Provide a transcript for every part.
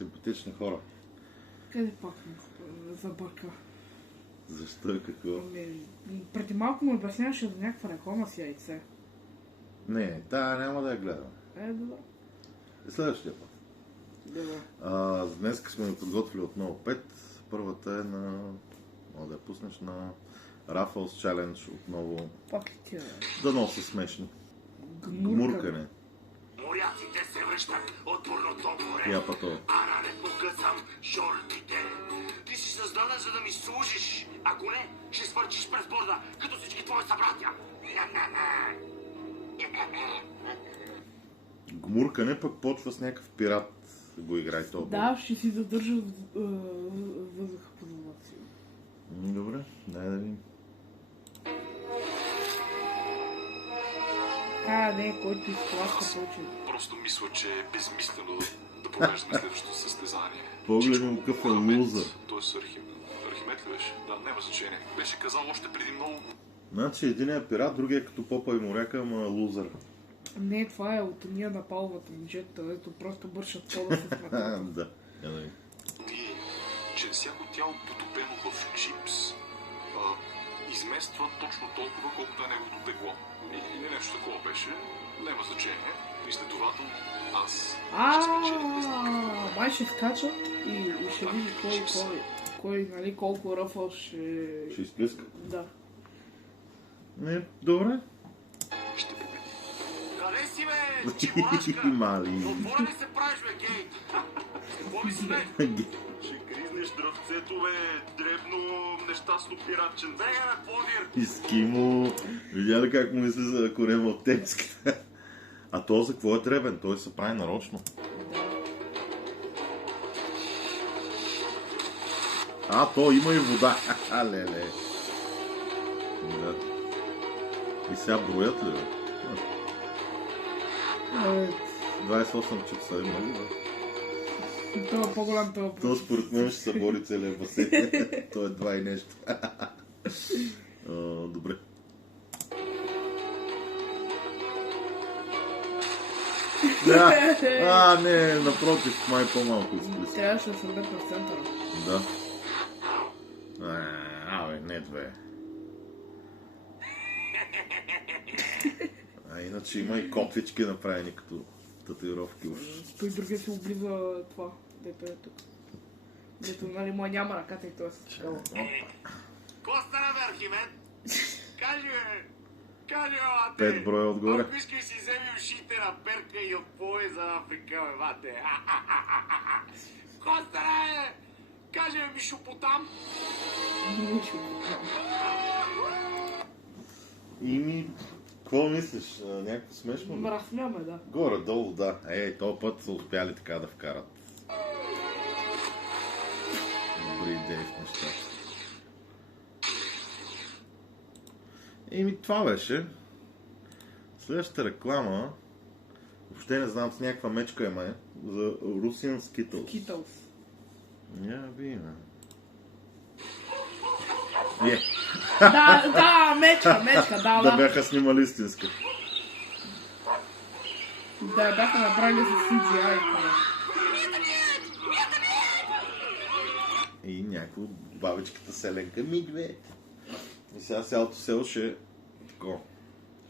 симпатични хора. Къде пак забърка? Защо и какво? Преди малко му обясняваше за някаква реклама с яйце. Не, няма да я гледам. Добре. Следващия път. Добре. Днес сме ви подготвили отново 5. Първата е на... Мога да я пуснеш на Raffles Challenge отново. Пак ли ти е? Да носи смешни. Гмуркане. Моряците се връщат от бурното море. Я пато. Ара не покъсам шортите. Ти си създаден, за да ми служиш. Ако не, ще свърчиш през борда, като всички твои събратя. Гмуркане пък почва с някакъв пират го играй това. Да, ще си задържа въздуха под водата си. Добре, дай да видим. Не, който изплаща повече. Просто мисля, че е безмислено да провеждаме следващото състезание. Погледни му какъв е лузър. Тоест Архимед ли беше? Да, няма значение. Беше казал още преди много. Значи единият пират, другия като попа и моряка, ама лузър. Не, това е от уния напалвата момчета, ето просто бършат пода с металата. Да, я да видим. Че всяко тяло потопено в чипс измества точно толкова, колкото е неговото тегло. Или нещо такова беше. Няма значение. И следователно аз ще спечеля без никакъв. Май ще скачат и ще види кой, нали, колко ръфъл ще... Ще изплиска. Да. Не, добре. Ще победи. Къде си, бе, чебурашка? Мали. Отвора ли се правиш, бе, гей? Какво ми си, бе? Ще гризнеш дръвцето, бе, дребно, нещастно пиратче. Бега, бе, подир! Искимо. Видя ли как му мисли за корема от тенската? А то за какво е дребен? Той се прави нарочно. То има и вода. Леле. Да. И сега броят ли, бе? 28 часа е много, бе. Това е по-голям това. То според мен ще събори целия басейн. То е 2 и нещо. Добре. Не, напротив, май по-малко изплиска. Трябваше да се върнат в центъра. Да. Не две. Иначе има и котвички направени като татуировки. Той другия си облиза това, дето е тук. Дето, нали, му няма ръката и той е с такава. Ко стана, бе, Архимед? Кажи, бе! Кажи, бе, 5 броя отгоре. Ако искаш си вземи ушите на перка и отпой за Африка, бе, бате. Ко стана, бе? Кажи, бе, Мишопотам. Какво мислиш? Някакво смешно? Мръсняме, да. Горе-долу, да. Този път са успяли така да вкарат. Добри идеи в нещата. Това беше. Следващата реклама, въобще не знам, с някаква мечка е май, за Russian Skittles. Skittles. Видим. Да, мечка, Да бяха снимали истинска. Да, бяха направили за CGI. И някакво бабичката селенка медвед. И сега цялото село ще е такова.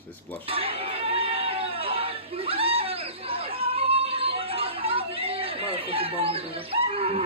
Ще се сплаша.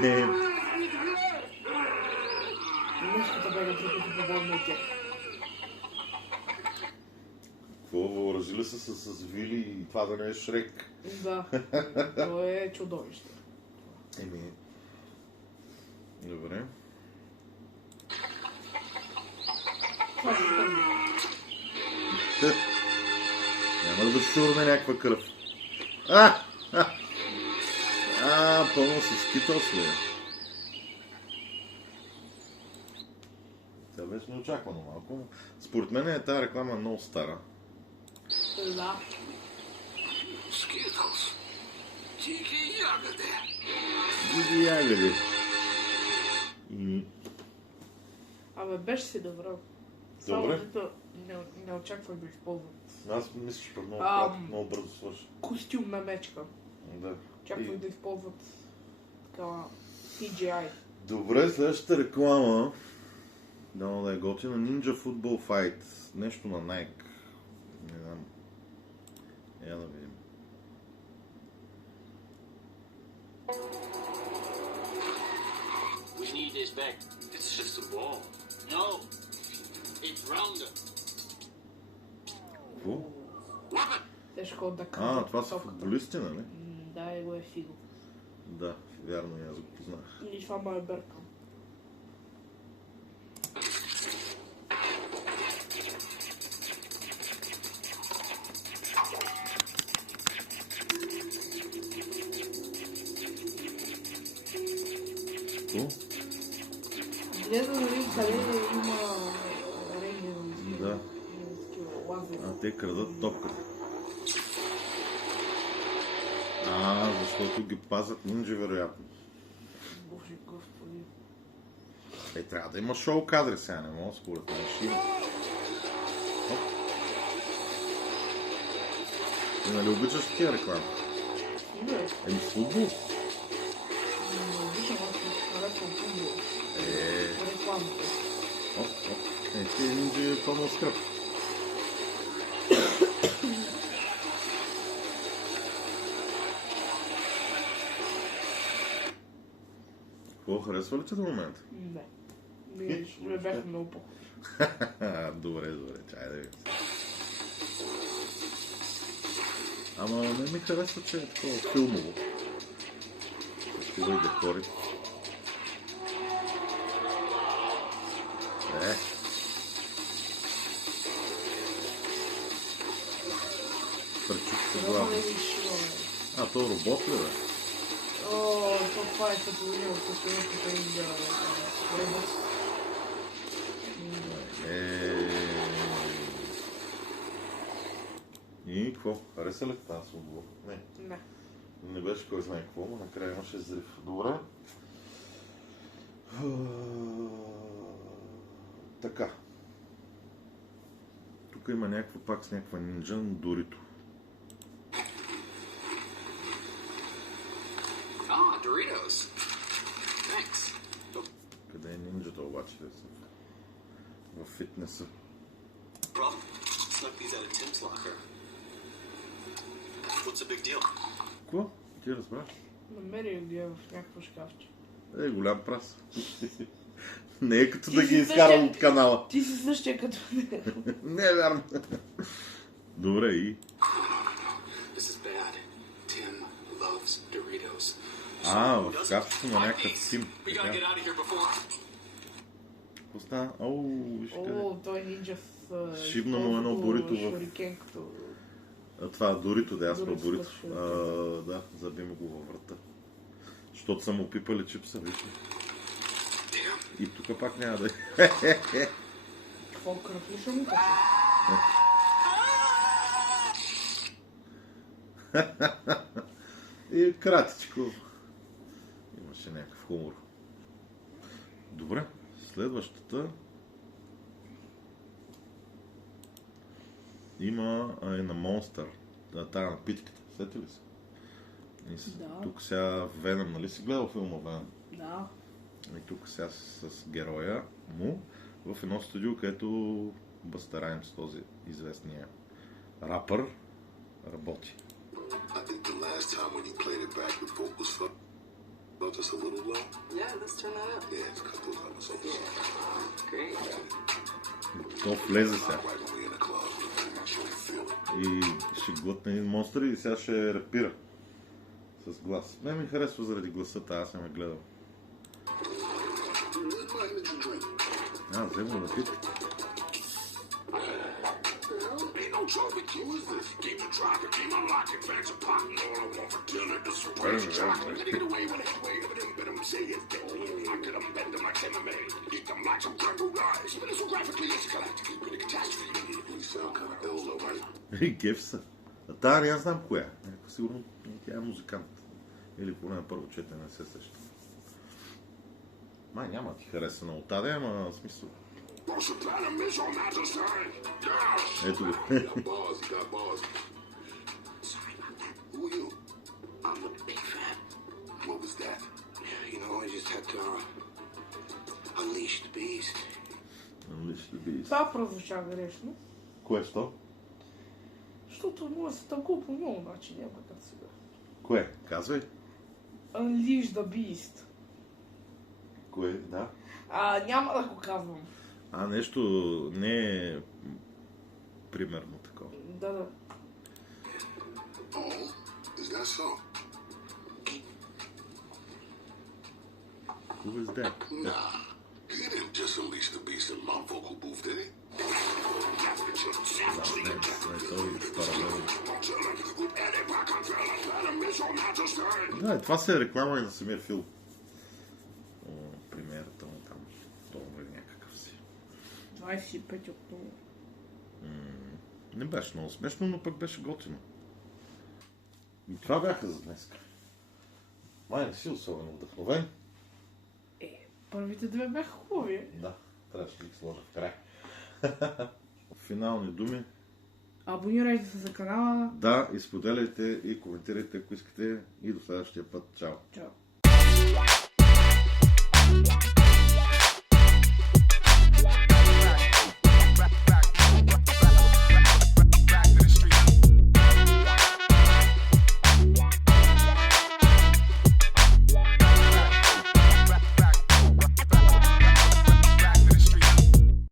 Не. Мишката бега тръпът по-болно от тях. Какво, въоръжили са с вили и това да не е Шрек? Да, то е чудовище. Добре. Няма да се върне някаква кръв. Пълно с скитълс ли? Това беше неочаквано малко. Според мен тази реклама много стара. Да. Скитълс. Тихи ягоди. Диги ягоди. Беше си добре. Добре. Не очаквах да използват. Аз мисля, че много бързо свърши. Костюм на мечка. Да. Очаквах да използват такава CGI. Добре, следващата реклама. Дано да е готина. Ninja Football Fight. Нещо на Nike. Не знам. Я да видим. We need this back. It's just a ball. No, it's rounder. Какво? Тежко да кажа. Това са футболисти, нали? Да, его е Фиго. Да, вярно, аз го познах. И това ме е бъркам. Гледа, нали, къде има рентген. Да. Лазер. Те крадат топката. Защото ги пазят нинджи, вероятно. Боже, господи. Трябва да има шоу кадри сега, не мога според мен. Ще има. Ти нали обичаш тия реклами? Не. Футбол? Не обичам, аз харесвам футбол. Рекламата. Ти нинджи е пълно скръп. Какво харесва ли ти до момента? Не. Не бях много по. Добре, чай да видим. Ама не ми харесва, че е такова филмово. Такива и декори. Пречух се глава. То робот ли бе? Това е като него, като е робот. И какво? Хареса ли тази отговор? Не. Не беше кой знае какво, но накрая имаше зрив. Добре. Така. Тук има някаква пак с някаква нинджа, Дорито. Doritos. Thanks. Къде е нинджата обаче? В фитнеса. Problem. Snuck these out of Tim's locker. What's the big deal? Какво? Ти разбраш? Намерих ги в някакво шкафче. Голям прас. Не е като да ги изкарам от канала. Ти си същия като него. Не е вярно. Добре, и? This is bad. Tim loves Doritos. В шкафчето на някакъв Тим. We gotta get out of here before. Какво стана? Виж къде. Той нинджа с... Шибна му едно бурито в... шурикенкото. Това Дорито, да, аз Дорито Борито. с шурикенкото. Да, заби му го във врата. Защото са му пипали чипса, виж. И тук пак няма да е. Какво кръв ли ще му качи? И кратичко. Имаше някакъв хумор. Добре, следващата има на Monster. Тая напитката. Сети ли се? Да. Тук сега Веном, нали си гледал филма Веном? Да. И тук сега с героя му в едно студио, където Бъстър Раймс, този известния рапър, работи. I think the last time when you played it back, the vocals felt just a little low. Yeah, let's turn that up. Yeah, just cut those levels up. Great. То влезе сега. Right when we're in the club, actually feel it. И ще глътне един монстър и сега ще рапира с глас. Не ми харесва заради гласата, аз съм я гледал. Взема напитката. Ain't no trouble with you, is this? Keep the driving, keep my locking, bags of pot, and all I want for dinner is some fresh chocolate. Get away with it, wait a minute, but I'm saying it. I get them, bend them like MMA. Eat them like some jungle guys. But it's so graphically, it's galactically, pretty catastrophe. You sound kind of ill, though, right? Геф са. Тая не знам коя. Някаква сигурно тя е музикант. Или поне на първо четене не се сеща. Май няма ти хареса на отаде, ама смисъл. Ето го. Who are you? I'm the big fan. What was that? know, I just had to unleash the beast. Unleash the beast. Това прозвуча грешно. Кое сто? Защото може да се тълкува по много начин, няма как сега. Кое? Казвай. Unleash the beast. Кое? Да. Няма да го казвам. Нещо не е примерно такова. Да. Oh, is that so? Who is that? Nah, he didn't just unleash the beast in my vocal booth, did he? Да, това се е реклама и на самия филм. Премиерата му там. Долу е някакъв си. 25 октомври. Не беше много смешно, но пък беше готино. И това бяха за днес. Май не си особено вдъхновен. Първите две бяха хубави. Да, трябваше да ги сложа в край. Финални думи. Абонирайте се за канала. Да, изподеляйте и коментирайте, ако искате. И до следващия път. Чао! Чао.